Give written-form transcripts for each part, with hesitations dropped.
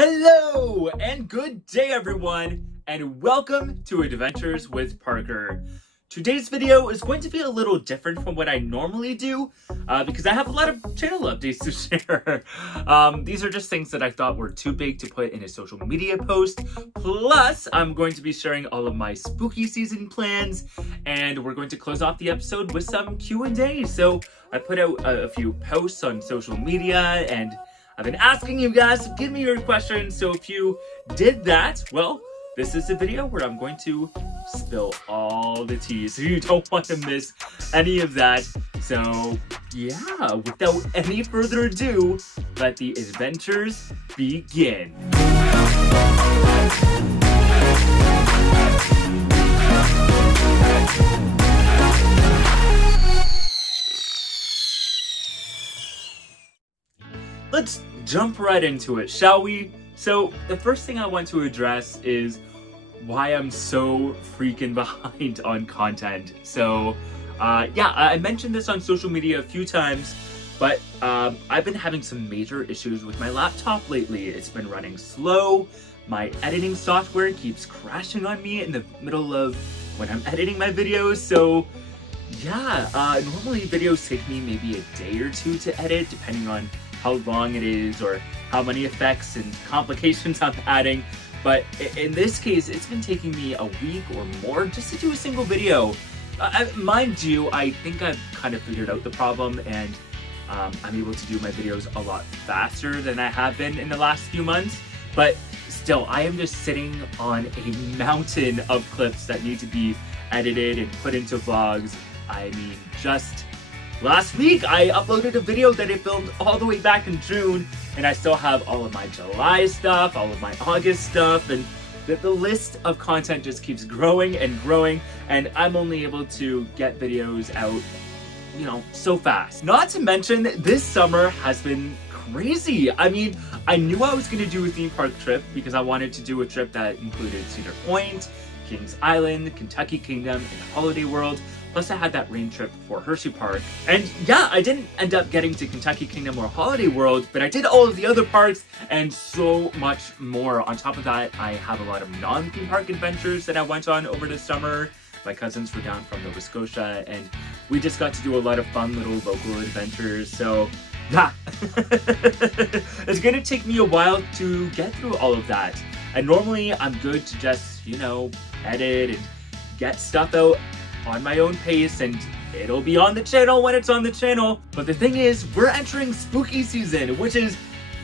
Hello and good day everyone, and welcome to Adventures with Parker. Today's video is going to be a little different from what I normally do because I have a lot of channel updates to share. These are just things that I thought were too big to put in a social media post. Plus, I'm going to be sharing all of my spooky season plans, and we're going to close off the episode with some Q&A. So I put out a few posts on social media, and I've been asking you guys to give me your questions. So if you did that, well, this is the video where I'm going to spill all the tea, so you don't want to miss any of that. So yeah, without any further ado, let the adventures begin. Let's jump right into it, shall we? So the first thing I want to address is why I'm so freaking behind on content. So yeah, I mentioned this on social media a few times, but I've been having some major issues with my laptop lately. It's been running slow. My editing software keeps crashing on me in the middle of when I'm editing my videos. So yeah, normally videos take me maybe a day or two to edit, depending on how long it is or how many effects and complications I'm adding. But in this case, it's been taking me a week or more just to do a single video. Mind you, I think I've kind of figured out the problem, and I'm able to do my videos a lot faster than I have been in the last few months. But still, I am just sitting on a mountain of clips that need to be edited and put into vlogs. I mean, just last week, I uploaded a video that I filmed all the way back in June, and I still have all of my July stuff, all of my August stuff, and the list of content just keeps growing and growing, and I'm only able to get videos out, you know, so fast. Not to mention, this summer has been crazy. I mean, I knew I was going to do a theme park trip because I wanted to do a trip that included Cedar Point, Kings Island, Kentucky Kingdom, and Holiday World. Plus I had that rain trip for Hershey Park. And yeah, I didn't end up getting to Kentucky Kingdom or Holiday World, but I did all of the other parks and so much more. On top of that, I have a lot of non-theme park adventures that I went on over the summer. My cousins were down from Nova Scotia, and we just got to do a lot of fun little local adventures. So yeah, it's gonna take me a while to get through all of that. And normally I'm good to just, you know, edit and get stuff out on my own pace, and it'll be on the channel when it's on the channel. But the thing is, we're entering spooky season, which is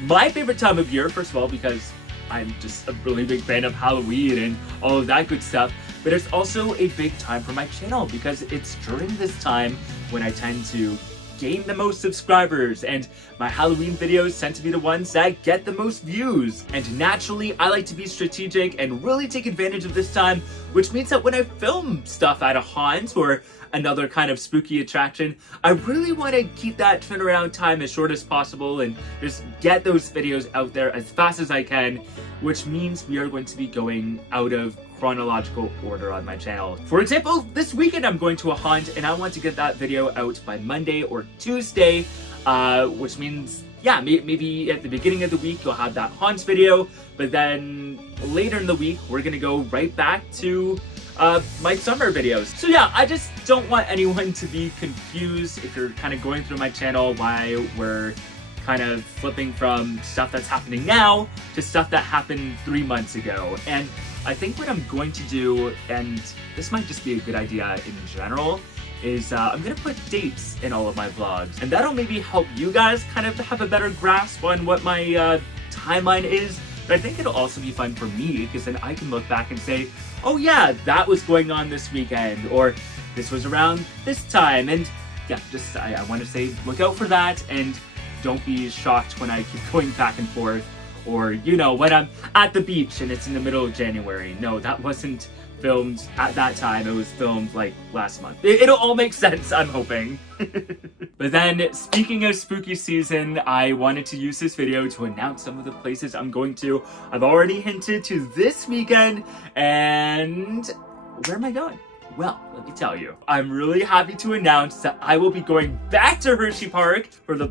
my favorite time of year, first of all, because I'm just a really big fan of Halloween and all of that good stuff. But it's also a big time for my channel because it's during this time when I tend to gain the most subscribers, and my Halloween videos tend to be the ones that get the most views. And naturally, I like to be strategic and really take advantage of this time, which means that when I film stuff at a haunt or another kind of spooky attraction, I really want to keep that turnaround time as short as possible and just get those videos out there as fast as I can, which means we are going to be going out of chronological order on my channel. For example, this weekend I'm going to a haunt, and I want to get that video out by Monday or Tuesday, which means, yeah, maybe at the beginning of the week you'll have that haunt video, but then later in the week we're gonna go right back to my summer videos. So yeah, I just don't want anyone to be confused if you're kind of going through my channel why we're kind of flipping from stuff that's happening now to stuff that happened 3 months ago. And I think what I'm going to do, and this might just be a good idea in general, is I'm gonna put dates in all of my vlogs, and that'll maybe help you guys kind of have a better grasp on what my timeline is. But I think it'll also be fun for me because then I can look back and say, oh yeah, that was going on this weekend, or this was around this time. And yeah, just I want to say look out for that, and don't be shocked when I keep going back and forth, or, you know, when I'm at the beach and it's in the middle of January. No, that wasn't filmed at that time. It was filmed like last month. It'll all make sense, I'm hoping. But then, speaking of spooky season, I wanted to use this video to announce some of the places I'm going to. I've already hinted to this weekend, and where am I going? Well, let me tell you. I'm really happy to announce that I will be going back to Hershey Park for the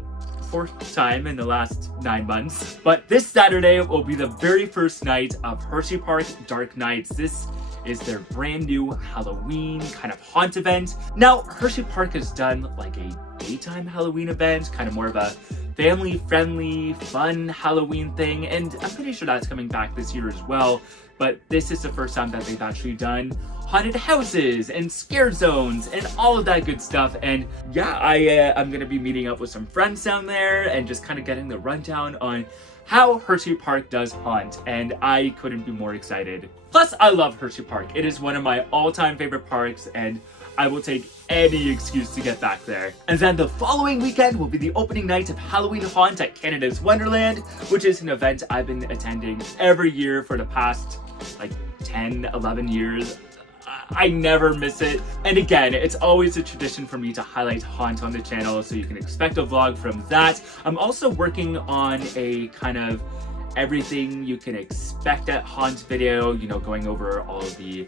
4th time in the last 9 months. But this Saturday will be the very first night of Hershey Park Dark Nights. This is their brand new Halloween kind of haunt event. Now, Hershey Park has done like a daytime Halloween event, kind of more of a family-friendly, fun Halloween thing, and I'm pretty sure that's coming back this year as well. But this is the first time that they've actually done haunted houses and scare zones and all of that good stuff. And yeah, I'm gonna be meeting up with some friends down there and just kind of getting the rundown on how Hershey Park does haunt, and I couldn't be more excited. Plus, I love Hershey Park. It is one of my all-time favorite parks, and I will take any excuse to get back there. And then the following weekend will be the opening night of Halloween Haunt at Canada's Wonderland, which is an event I've been attending every year for the past like 10, 11 years. I never miss it. And again, it's always a tradition for me to highlight haunt on the channel, so you can expect a vlog from that. I'm also working on a kind of everything you can expect at haunt video, you know, going over all of the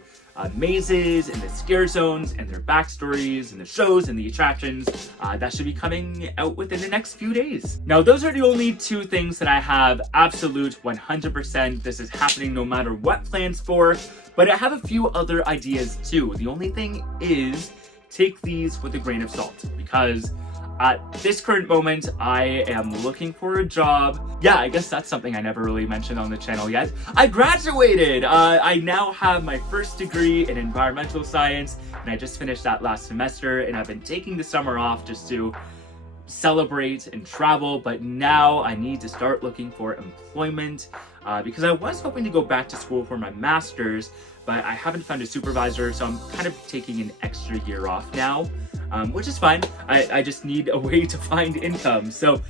mazes and the scare zones and their backstories and the shows and the attractions. That should be coming out within the next few days. Now, those are the only 2 things that I have absolute 100% this is happening no matter what plans for, but I have a few other ideas too. The only thing is, take these with a grain of salt, because at this current moment, I am looking for a job. Yeah, I guess that's something I never really mentioned on the channel yet. I graduated! I now have my first degree in environmental science, and I just finished that last semester, and I've been taking the summer off just to celebrate and travel, but now I need to start looking for employment because I was hoping to go back to school for my master's, but I haven't found a supervisor, so I'm kind of taking an extra year off now, which is fine. I just need a way to find income. So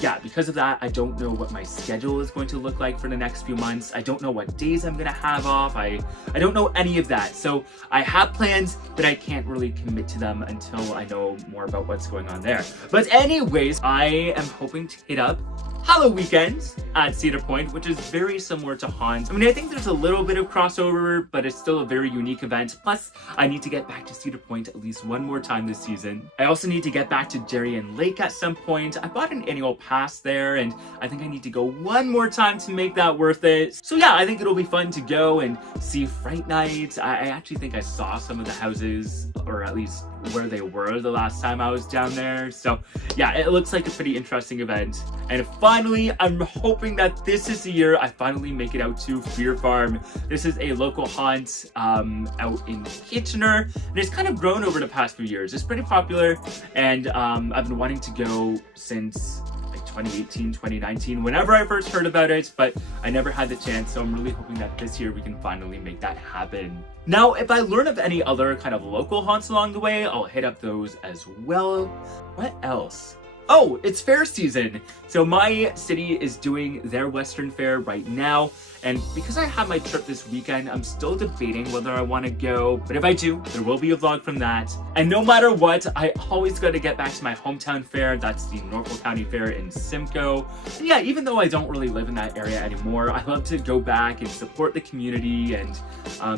yeah, because of that, I don't know what my schedule is going to look like for the next few months. I don't know what days I'm gonna have off. I don't know any of that. So I have plans, but I can't really commit to them until I know more about what's going on there. But anyways, I am hoping to hit up Halloween weekends at Cedar Point, which is very similar to Haunt. I mean, I think there's a little bit of crossover, but it's still a very unique event. Plus, I need to get back to Cedar Point at least one more time this season. I also need to get back to Darien Lake at some point. I bought an annual pass there, and I think I need to go one more time to make that worth it. So yeah, I think it'll be fun to go and see Fright Night. I actually think I saw some of the houses, or at least where they were the last time I was down there. So yeah, it looks like a pretty interesting event. And finally, I'm hoping that this is the year I finally make it out to Fear Farm. This is a local haunt out in Kitchener, and it's kind of grown over the past few years. It's pretty popular, and I've been wanting to go since like 2018, 2019, whenever I first heard about it, but I never had the chance, so I'm really hoping that this year we can finally make that happen. Now, if I learn of any other kind of local haunts along the way, I'll hit up those as well. What else? Oh, it's fair season. So my city is doing their Western Fair right now, and because I have my trip this weekend, I'm still debating whether I want to go, but if I do, there will be a vlog from that. And no matter what, I always got to get back to my hometown fair. That's the Norfolk County Fair in Simcoe. And yeah, even though I don't really live in that area anymore, I love to go back and support the community, and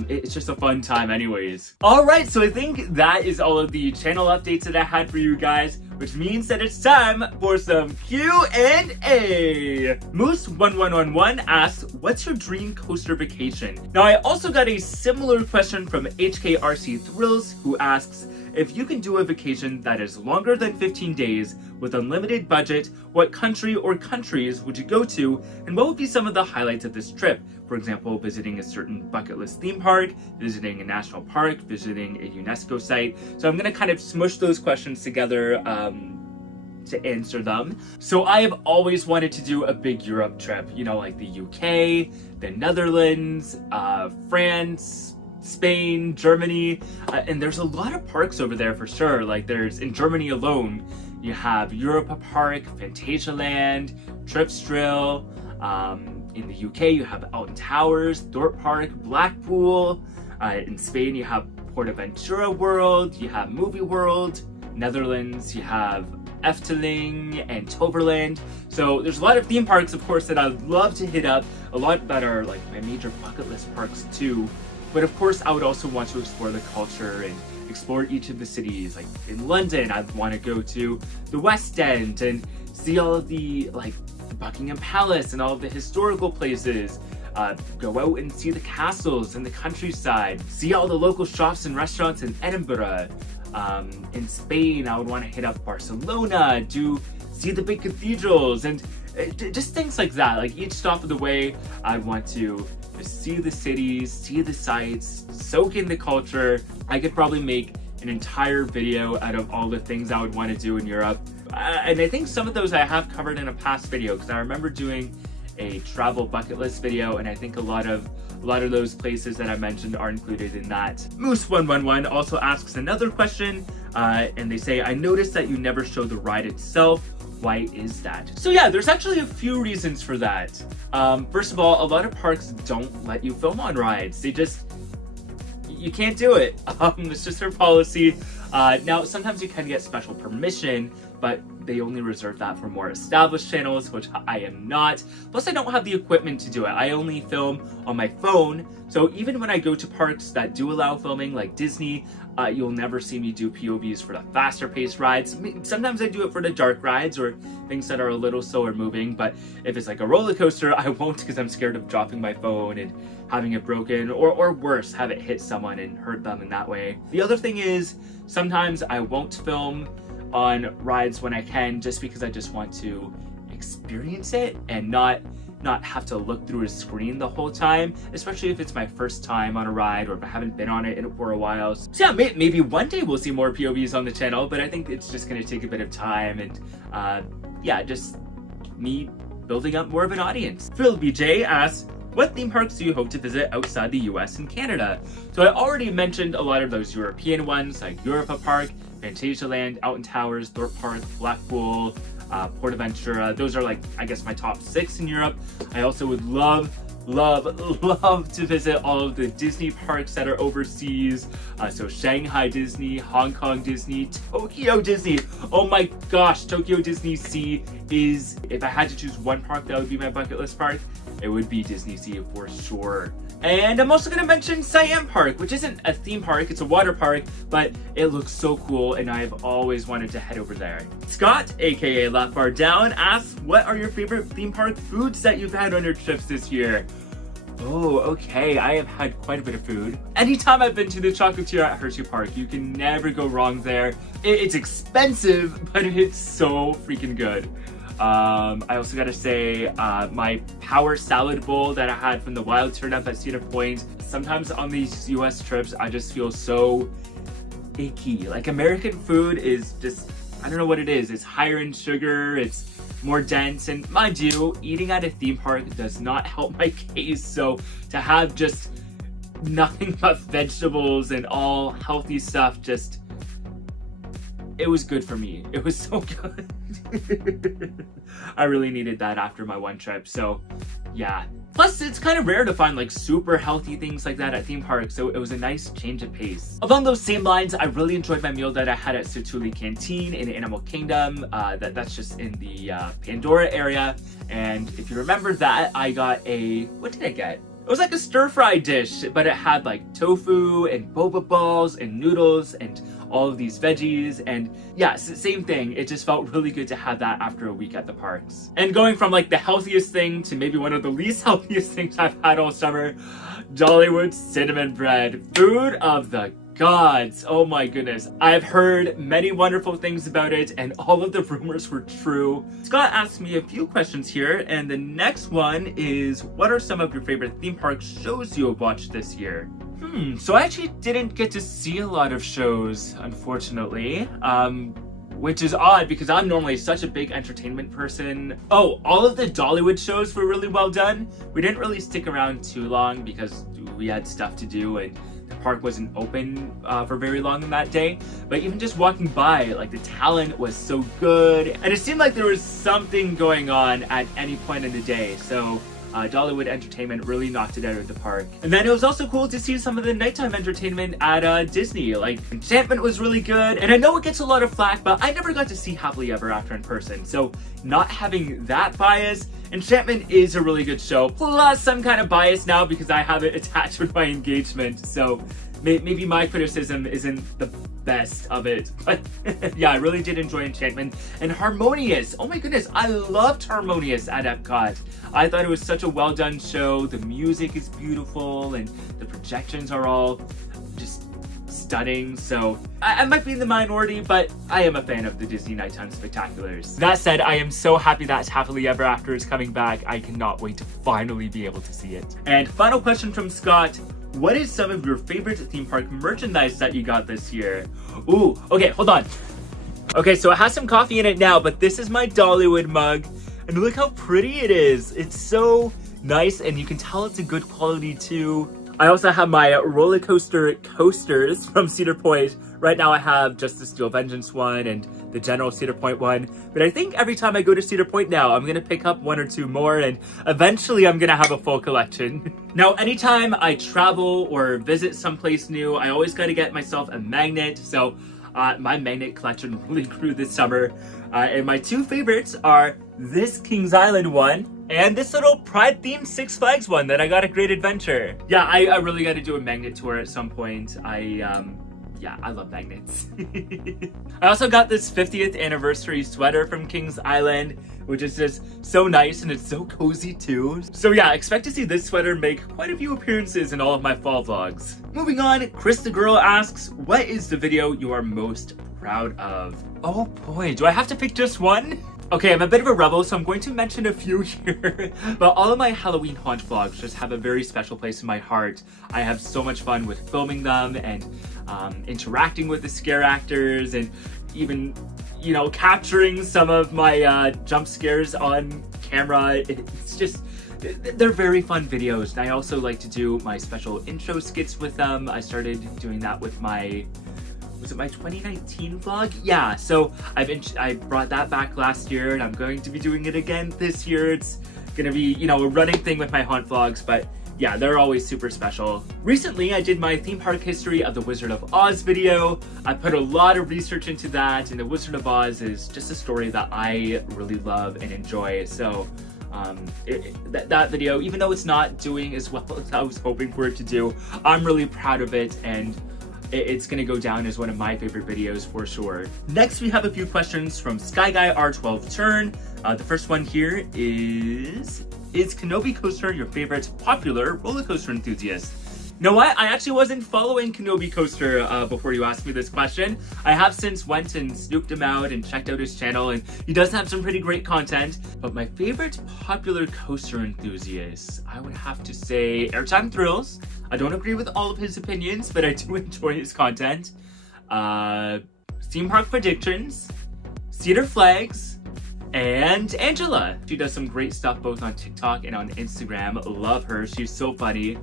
it's just a fun time anyways. All right, so I think that is all of the channel updates that I had for you guys, which means that it's time for some Q&A. Moose1111 asks, what's your dream coaster vacation? Now, I also got a similar question from HKRC Thrills, who asks, if you can do a vacation that is longer than 15 days with unlimited budget, what country or countries would you go to, and what would be some of the highlights of this trip? For example, visiting a certain bucket list theme park, visiting a national park, visiting a UNESCO site. So I'm gonna kind of smush those questions together to answer them. So I have always wanted to do a big Europe trip, you know, like the UK, the Netherlands, France, Spain, Germany, and there's a lot of parks over there for sure. Like there's, in Germany alone, you have Europa Park, Phantasialand, Tripsdrill. In the UK, you have Alton Towers, Thorpe Park, Blackpool. In Spain, you have Portaventura World, you have Movie World. Netherlands, you have Efteling and Toverland. So there's a lot of theme parks, of course, that I'd love to hit up. A lot that are like my major bucket list parks too. But of course, I would also want to explore the culture and explore each of the cities. Like in London, I'd want to go to the West End, and see all of the, like, the Buckingham Palace and all of the historical places. Go out and see the castles and the countryside. See all the local shops and restaurants in Edinburgh. In Spain, I would want to hit up Barcelona, see the big cathedrals, and just things like that. Like each stop of the way, I'd want to just see the cities, see the sights, soak in the culture. I could probably make an entire video out of all the things I would want to do in Europe. And I think some of those I have covered in a past video, because I remember doing a travel bucket list video, and I think a lot of those places that I mentioned are included in that. Moose111 also asks another question, and they say, I noticed that you never show the ride itself. Why is that? So yeah, there's actually a few reasons for that. First of all, a lot of parks don't let you film on rides. You can't do it. It's just their policy. Now, sometimes you can get special permission, but they only reserve that for more established channels, which I am not. Plus, I don't have the equipment to do it. I only film on my phone. So even when I go to parks that do allow filming, like Disney, you'll never see me do POVs for the faster paced rides. Sometimes I do it for the dark rides or things that are a little slower moving, but if it's like a roller coaster, I won't, because I'm scared of dropping my phone and having it broken, or worse, have it hit someone and hurt them in that way. The other thing is, sometimes I won't film on rides when I can, just because I just want to experience it and not have to look through a screen the whole time, especially if it's my first time on a ride or if I haven't been on it for a while. So yeah, maybe one day we'll see more POVs on the channel, but I think it's just going to take a bit of time and yeah, just me building up more of an audience. Phil BJ asks, what theme parks do you hope to visit outside the US and Canada? So I already mentioned a lot of those European ones, like Europa Park, Phantasialand, Alton Towers, Thorpe Park, Blackpool, Portaventura. Those are, like, I guess my top 6 in Europe. I also would love to visit all of the Disney parks that are overseas. So Shanghai Disney, Hong Kong Disney, Tokyo Disney. Oh my gosh, Tokyo Disney Sea is, if I had to choose one park that would be my bucket list park, it would be Disney Sea for sure. And I'm also gonna mention Siam Park, which isn't a theme park, it's a water park, but it looks so cool and I've always wanted to head over there. Scott, aka Laugh Bar Down, asks, what are your favorite theme park foods that you've had on your trips this year? Oh, okay, I have had quite a bit of food. Anytime I've been to the Chocolatier at Hershey Park, you can never go wrong there. It's expensive, but it's so freaking good. I also gotta say, my power salad bowl that I had from the Wild Turnip at Cedar Point. Sometimes on these US trips, I just feel so icky. Like, American food is just, I don't know what it is. It's higher in sugar, it's more dense, and mind you, eating at a theme park does not help my case. So to have just nothing but vegetables and all healthy stuff, just, it was good for me. It was so good. I really needed that after my one trip, so yeah. Plus, it's kind of rare to find like super healthy things like that at theme parks, so it was a nice change of pace. Along those same lines, I really enjoyed my meal that I had at Sirtuli Canteen in Animal Kingdom. That's just in the Pandora area. And if you remember that, I got a, what did I get? It was like a stir-fry dish, but it had like tofu and boba balls and noodles and all of these veggies, and yeah, same thing. It just felt really good to have that after a week at the parks. And going from like the healthiest thing to maybe one of the least healthiest things I've had all summer, Dollywood cinnamon bread, food of the gods. Oh my goodness. I've heard many wonderful things about it, and all of the rumors were true. Scott asked me a few questions here, and the next one is, what are some of your favorite theme park shows you have watched this year? So I actually didn't get to see a lot of shows, unfortunately, which is odd because I'm normally such a big entertainment person. Oh, all of the Dollywood shows were really well done. We didn't really stick around too long because we had stuff to do and the park wasn't open for very long on that day. But even just walking by, like, the talent was so good, and it seemed like there was something going on at any point in the day. So Dollywood Entertainment really knocked it out of the park. And then it was also cool to see some of the nighttime entertainment at Disney. Like, Enchantment was really good, and I know it gets a lot of flack, but I never got to see Happily Ever After in person, so not having that bias, Enchantment is a really good show. Plus, I'm kind of biased now because I have it attached with my engagement, so maybe my criticism isn't the best of it, but yeah, I really did enjoy Enchantment. And Harmonious, oh my goodness, I loved Harmonious at Epcot. I thought it was such a well done show. The music is beautiful and the projections are all just stunning. So I might be in the minority, but I am a fan of the Disney Nighttime Spectaculars. That said, I am so happy that Happily Ever After is coming back. I cannot wait to finally be able to see it. And final question from Scott. What is some of your favorite theme park merchandise that you got this year? Ooh, okay, hold on. Okay, so it has some coffee in it now, but this is my Dollywood mug. And look how pretty it is. It's so nice, and you can tell it's a good quality too. I also have my roller coaster coasters from Cedar Point. Right now I have just the Steel Vengeance one and the general Cedar Point one. But I think every time I go to Cedar Point now, I'm gonna pick up 1 or 2 more, and eventually I'm gonna have a full collection. Now, anytime I travel or visit someplace new, I always gotta get myself a magnet. So my magnet collection really grew this summer. And my 2 favorites are this Kings Island one and this little Pride-themed Six Flags one that I got at Great Adventure. Yeah, I really got to do a magnet tour at some point. Yeah, I love magnets. I also got this 50th anniversary sweater from Kings Island, which is just so nice and it's so cozy too. So yeah, expect to see this sweater make quite a few appearances in all of my fall vlogs. Moving on, Chris the Girl asks, what is the video you are most proud of? Oh boy, do I have to pick just one? Okay, I'm a bit of a rebel, so I'm going to mention a few here, but all of my Halloween haunt vlogs just have a very special place in my heart. I have so much fun with filming them and interacting with the scare actors and even, you know, capturing some of my jump scares on camera. It's just, they're very fun videos. And I also like to do my special intro skits with them. I started doing that with my, was it my 2019 vlog? Yeah, so I brought that back last year and I'm going to be doing it again this year. It's gonna be, you know, a running thing with my haunt vlogs, but yeah, they're always super special. Recently, I did my theme park history of the Wizard of Oz video. I put a lot of research into that, and the Wizard of Oz is just a story that I really love and enjoy. So that video, even though it's not doing as well as I was hoping for it to do, I'm really proud of it, and it's gonna go down as one of my favorite videos for sure. Next, we have a few questions from Sky Guy R12 Turn. The first one here is Kenobi Coaster your favorite popular roller coaster enthusiast? You know what? I actually wasn't following Kenobi Coaster before you asked me this question. I have since went and snooped him out and checked out his channel, and he does have some pretty great content. But my favorite popular coaster enthusiast, I would have to say Airtime Thrills. I don't agree with all of his opinions, but I do enjoy his content. Theme Park Predictions, Cedar Flags, and Angela. She does some great stuff both on TikTok and on Instagram. Love her, she's so funny.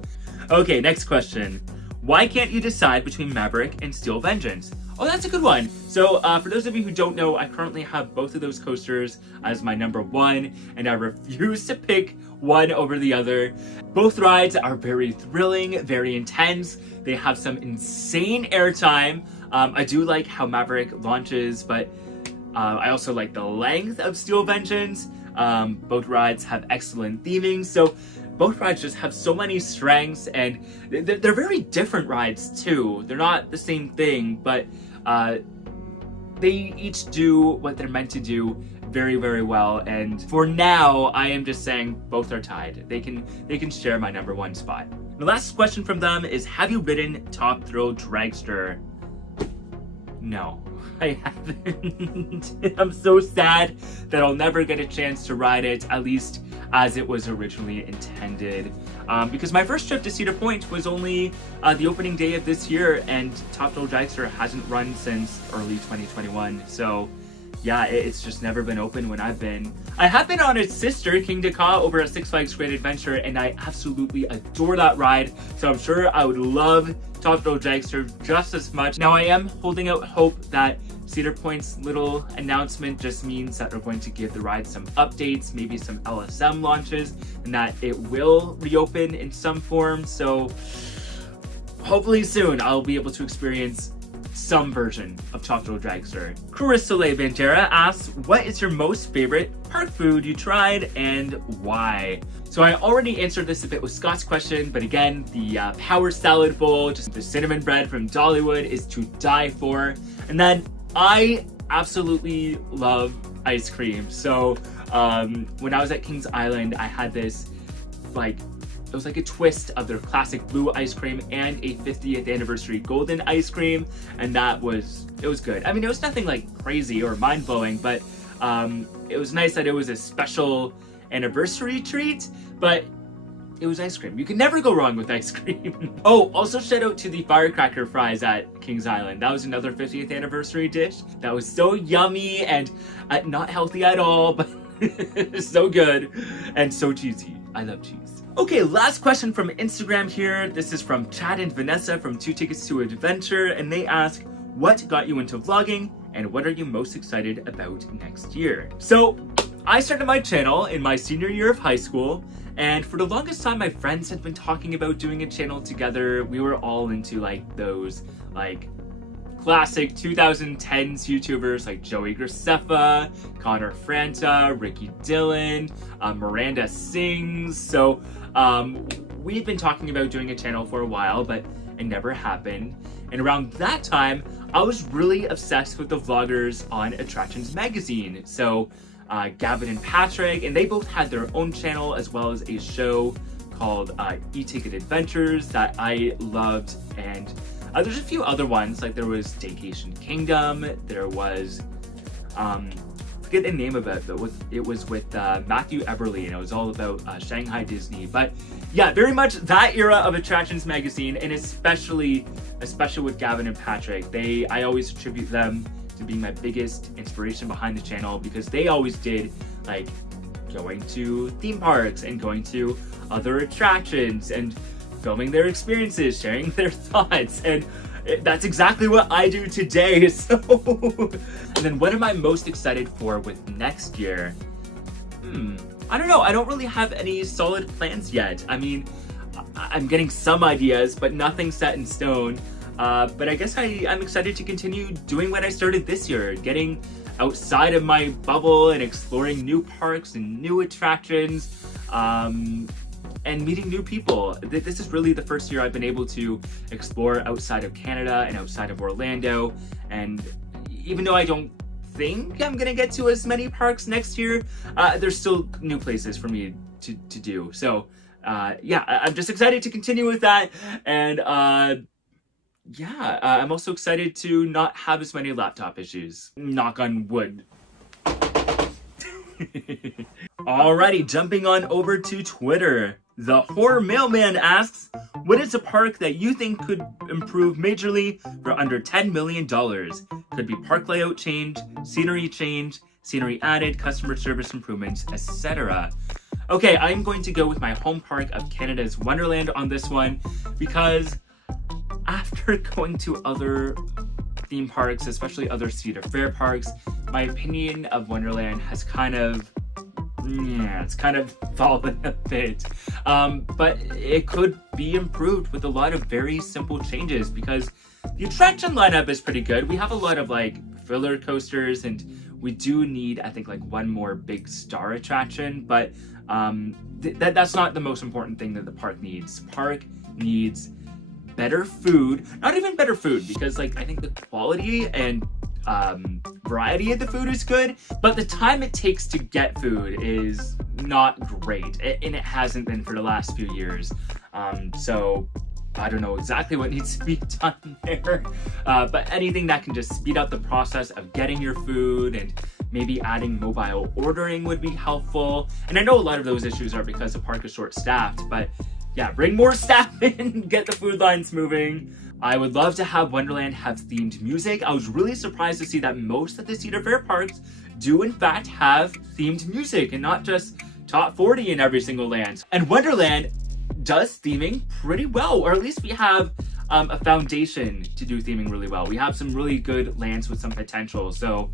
Okay, next question. Why can't you decide between Maverick and Steel Vengeance? Oh, that's a good one. So for those of you who don't know, I currently have both of those coasters as my #1, and I refuse to pick one over the other. Both rides are very thrilling, very intense. They have some insane airtime. I do like how Maverick launches, but I also like the length of Steel Vengeance. Both rides have excellent theming, so both rides just have so many strengths, and they're very different rides too. They're not the same thing, but they each do what they're meant to do very, very well. And for now, I am just saying both are tied. They can share my #1 spot. The last question from them is, have you ridden Top Thrill Dragster? No, I haven't. I'm so sad that I'll never get a chance to ride it, at least as it was originally intended. Because my first trip to Cedar Point was only the opening day of this year, and Top Thrill Dragster hasn't run since early 2021. So yeah, it's just never been open when I've been. I have been on its sister, Kingda Ka, over at Six Flags Great Adventure, and I absolutely adore that ride. So I'm sure I would love Top Thrill Dragster just as much. Now I am holding out hope that Cedar Point's little announcement just means that they're going to give the ride some updates, maybe some LSM launches, and that it will reopen in some form. So hopefully soon I'll be able to experience some version of Top Thrill Dragster. Carissa Bandera asks, what is your most favorite park food you tried and why? So I already answered this a bit with Scott's question, but again, the power salad bowl, just the cinnamon bread from Dollywood is to die for. And then I absolutely love ice cream. So when I was at Kings Island, I had this it was like a twist of their classic blue ice cream and a 50th anniversary golden ice cream, and it was good. I mean, it was nothing like crazy or mind-blowing, but it was nice that it was a special anniversary treat, but it was ice cream. You can never go wrong with ice cream. Oh, also shout out to the firecracker fries at Kings Island. That was another 50th anniversary dish. That was so yummy and not healthy at all, but so good and so cheesy. I love cheese. Okay, last question from Instagram here. This is from Chad and Vanessa from 2 Tickets to Adventure, and they ask, what got you into vlogging and what are you most excited about next year? So I started my channel in my senior year of high school, and for the longest time my friends had been talking about doing a channel together. We were all into those classic 2010s YouTubers like Joey Graceffa, Connor Franta, Ricky Dillon, Miranda Sings. So we've been talking about doing a channel for a while, but it never happened. And around that time, I was really obsessed with the vloggers on Attractions Magazine. So Gavin and Patrick, and they both had their own channel as well as a show called E-Ticket Adventures that I loved. And there's a few other ones, like there was Staycation Kingdom, there was, forget the name of it, but it was with Matthew Everly, and it was all about Shanghai Disney. But yeah, very much that era of Attractions Magazine, and especially with Gavin and Patrick. I always attribute them to being my biggest inspiration behind the channel, because they always did going to theme parks and going to other attractions and filming their experiences, sharing their thoughts, and that's exactly what I do today. So and then what am I most excited for with next year? I don't know. I don't really have any solid plans yet. I mean, I'm getting some ideas, but nothing set in stone. But I guess I'm excited to continue doing what I started this year, getting outside of my bubble and exploring new parks and new attractions, and meeting new people. This is really the first year I've been able to explore outside of Canada and outside of Orlando. And even though I don't think I'm gonna get to as many parks next year, there's still new places for me to do. So yeah, I'm just excited to continue with that. And yeah, I'm also excited to not have as many laptop issues. Knock on wood. Alrighty, jumping on over to Twitter. The Horror Mailman asks, what is a park that you think could improve majorly for under $10 million? Could be park layout change, scenery added, customer service improvements, etc. Okay, I'm going to go with my home park of Canada's Wonderland on this one, because after going to other theme parks, especially other Cedar Fair parks, my opinion of Wonderland has kind of fallen a bit. But it could be improved with a lot of very simple changes, because the attraction lineup is pretty good. We have a lot of filler coasters, and we do need, I think, one more big star attraction, but that's not the most important thing that the park needs. Park needs better food, not even better food, because I think the quality and variety of the food is good, but the time it takes to get food is not great, and it hasn't been for the last few years. So I don't know exactly what needs to be done there, but anything that can just speed up the process of getting your food, and maybe adding mobile ordering would be helpful. And I know a lot of those issues are because the park is short-staffed, but yeah, bring more staff in, get the food lines moving. I would love to have Wonderland have themed music. I was really surprised to see that most of the Cedar Fair parks do in fact have themed music, and not just top 40 in every single land. And Wonderland does theming pretty well, or at least we have a foundation to do theming really well. We have some really good lands with some potential. So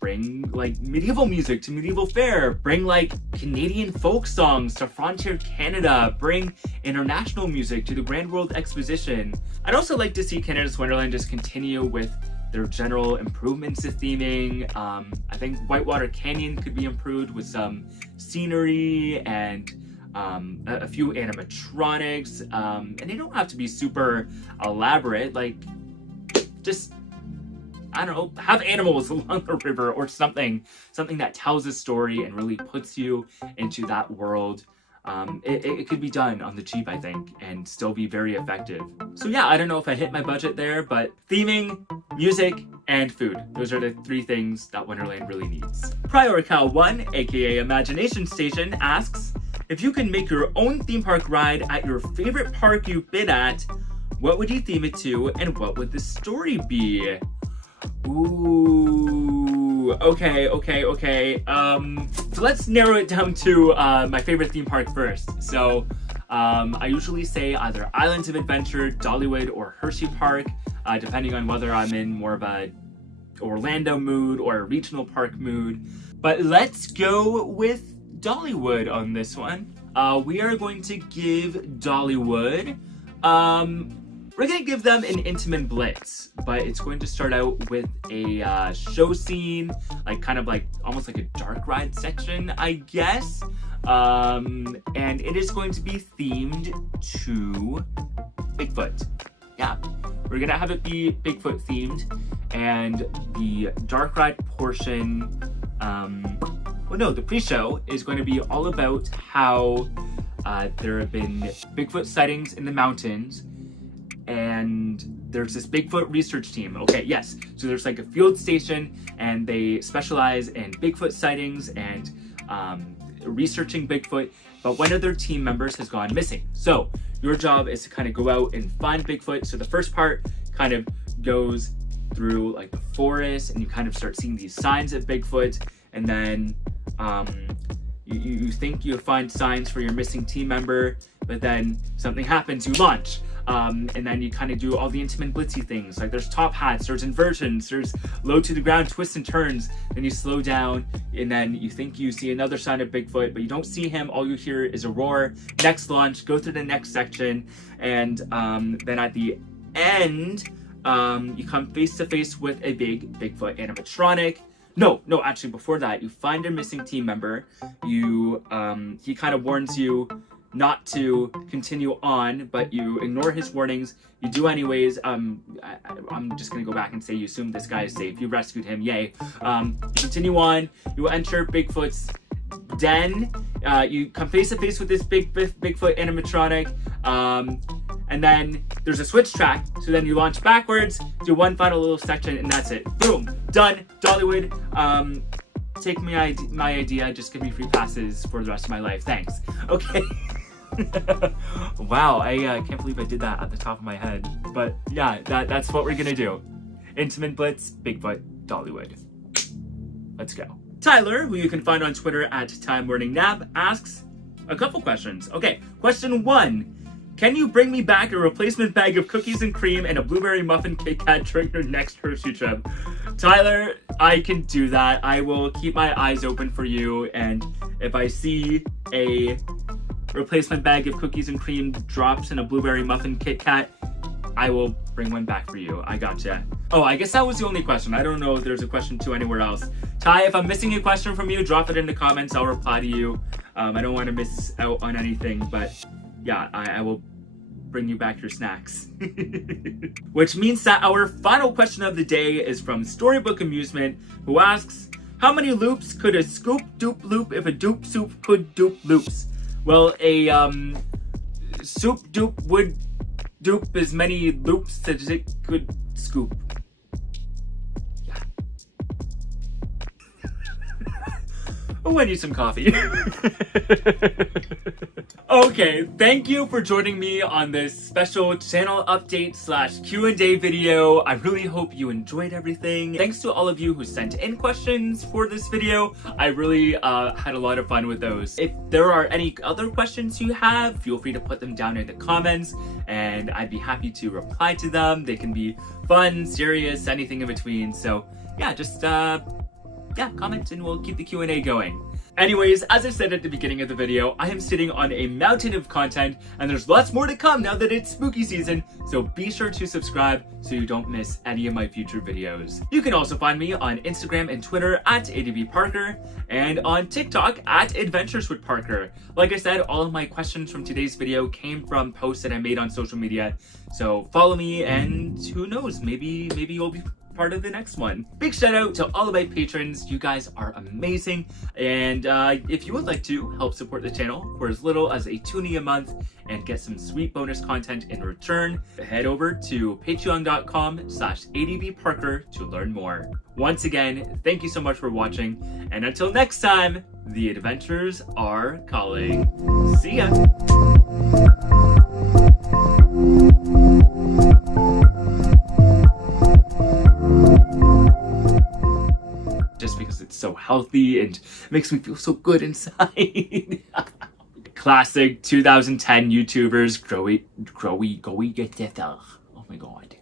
bring medieval music to Medieval Fair, bring Canadian folk songs to Frontier Canada, bring international music to the Grand World Exposition. I'd also like to see Canada's Wonderland just continue with there are general improvements to theming. I think Whitewater Canyon could be improved with some scenery and a few animatronics, and they don't have to be super elaborate, like just, I don't know, have animals along the river or something that tells a story and really puts you into that world. It could be done on the cheap, I think, and still be very effective. So yeah, I don't know if I hit my budget there, but theming, music, and food. Those are the 3 things that Wonderland really needs. PriorCal1, aka Imagination Station, asks, if you can make your own theme park ride at your favorite park you've been at, what would you theme it to and what would the story be? Ooh, okay. So let's narrow it down to my favorite theme park first. So I usually say either Islands of Adventure, Dollywood, or Hershey Park, depending on whether I'm in more of a Orlando mood or a regional park mood. But let's go with Dollywood on this one. We are going to give Dollywood, we're gonna give them an Intamin Blitz, but it's going to start out with a show scene, like kind of like almost like a dark ride section, I guess. And it is going to be themed to Bigfoot. Yeah, we're gonna have it be Bigfoot themed, and the dark ride portion, well, no, the pre-show is going to be all about how there have been Bigfoot sightings in the mountains, and there's this Bigfoot research team. Okay, yes, so there's like a field station, and they specialize in Bigfoot sightings and researching Bigfoot, but one of their team members has gone missing. So your job is to kind of go out and find Bigfoot. So the first part kind of goes through like the forest, and you kind of start seeing these signs of Bigfoot, and then you think you find signs for your missing team member, but then something happens, you launch. And then you kind of do all the Intamin Blitzy things, like there's top hats, there's inversions, there's low to the ground twists and turns, then you slow down, and then you think you see another sign of Bigfoot, but you don't see him, all you hear is a roar. Next launch, go through the next section, and then at the end, you come face to face with a big Bigfoot animatronic. No, actually before that, you find a missing team member. You, he kind of warns you not to continue on, but you ignore his warnings. You do anyways. I'm just gonna go back and say you assume this guy is safe. You rescued him, yay. You continue on. You enter Bigfoot's den. You come face to face with this Bigfoot animatronic. And then there's a switch track, so then you launch backwards, do one final little section, and that's it. Boom, done, Dollywood. Take my idea, just give me free passes for the rest of my life, thanks. Okay. Wow, I can't believe I did that at the top of my head. But yeah, that's what we're gonna do. Intamin Blitz, Bigfoot, Dollywood. Let's go. Tyler, who you can find on Twitter at TimeWarningNab, asks a couple questions. Okay, question 1. Can you bring me back a replacement bag of cookies and cream and a blueberry muffin Kit Kat during your next Hershey trip? Tyler, I can do that. I will keep my eyes open for you, and if I see a replacement bag of cookies and cream drops in a blueberry muffin Kit Kat, I will bring one back for you. I gotcha. Oh, I guess that was the only question. I don't know if there's a question 2 anywhere else. Ty, if I'm missing a question from you, drop it in the comments. I'll reply to you. I don't want to miss out on anything, but yeah, I will bring you back your snacks. Which means that our final question of the day is from Storybook Amusement, who asks, how many loops could a scoop dupe loop if a dupe soup could dupe loops? Well, a soup dupe would dupe as many loops as it could scoop. Yeah. Oh, I need some coffee. Okay, thank you for joining me on this special channel update / Q&A video. I really hope you enjoyed everything. Thanks to all of you who sent in questions for this video. I really had a lot of fun with those. If there are any other questions you have, feel free to put them down in the comments, and I'd be happy to reply to them. They can be fun, serious, anything in between. So yeah, just yeah, comment and we'll keep the Q&A going. Anyways, as I said at the beginning of the video, I am sitting on a mountain of content, and there's lots more to come now that it's spooky season, so be sure to subscribe so you don't miss any of my future videos. You can also find me on Instagram and Twitter at ADBParker, and on TikTok at Adventures with Parker. Like I said, all of my questions from today's video came from posts that I made on social media, so follow me and who knows, maybe you'll be part of the next one. Big shout out to all of my patrons. You guys are amazing. And if you would like to help support the channel for as little as a toonie a month and get some sweet bonus content in return, head over to patreon.com/adbparker to learn more. Once again, thank you so much for watching. And until next time, the adventures are calling. See ya. Just because it's so healthy and makes me feel so good inside. Classic 2010 YouTubers, Growy, oh my god.